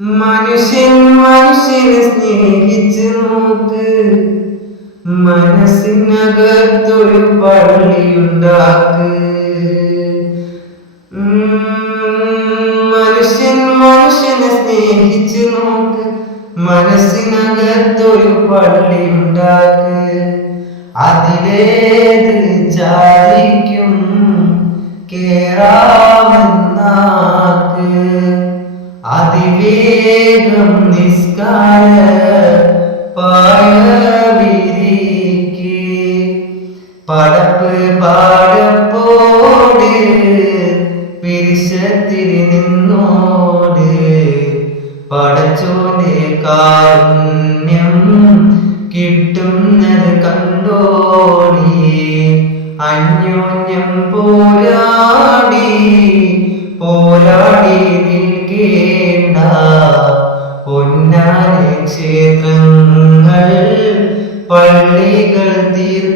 മനുഷ്യൻ മനുഷ്യനെ സ്നേഹിച്ച് നോക്ക്, മനസ്സിനകത്തൊരു പള്ളിയുണ്ടാക്ക്. മനുഷ്യൻ മനുഷ്യനെ സ്നേഹിച്ച് നോക്ക്, മനസ്സിനകത്തൊരു പള്ളിയുണ്ടാക്ക്. അതിലേത് ജാതിക്കും കേറാമെന്നാക്ക്. അതിവേഗം നിസ്കാര പായവിരിക്ക്. പടപ്പ് പാടപ്പോട് പിരിശത്തിൽ നിന്നോട്. പടച്ചോന്റെ കാരുണ്യം കിട്ടുന്നത് കണ്ടോടി. അന്യോന്യം പോരാടി പോരാടി നിൽക്കേണ്ട. പൊന്നാനി ക്ഷേത്രങ്ങൾ പള്ളികൾ തീർക്കേണ്ട.